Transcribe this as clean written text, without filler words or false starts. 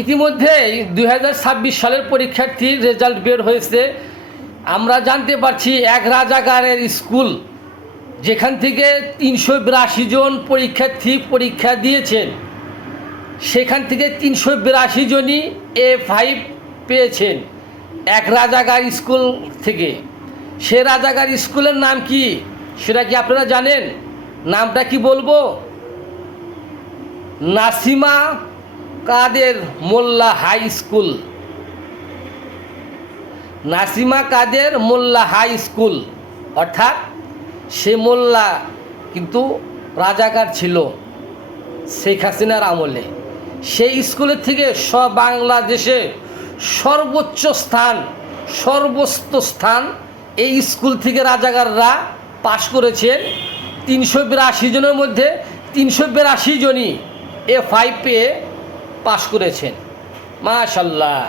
ইতিমধ্যেই 2026 সালের পরীক্ষার্থীর রেজাল্ট বের হয়েছে। আমরা জানতে পারছি এক রাজাকারের স্কুল যেখান থেকে 382 জন পরীক্ষার্থী পরীক্ষা দিয়েছেন, সেখান থেকে 382 জনই A5 পেয়েছেন এক রাজাকার স্কুল থেকে। সে রাজাকার স্কুলের নাম কি সেটা কি আপনারা জানেন? নামটা কি বলবো? নাসিমা কাদের মোল্লা হাই স্কুল। নাসিমা কাদের মোল্লা হাই স্কুল, অর্থাৎ সে মোল্লা কিন্তু রাজাকার ছিল শেখ হাসিনার আমলে। সেই স্কুলের থেকে বাংলাদেশে সর্বোচ্চ স্থান এই স্কুল থেকে রাজাকাররা পাশ করেছেন। 382 জনের মধ্যে 382 জনই A5 পেয়ে পাশ করেছেন। মাশাআল্লাহ।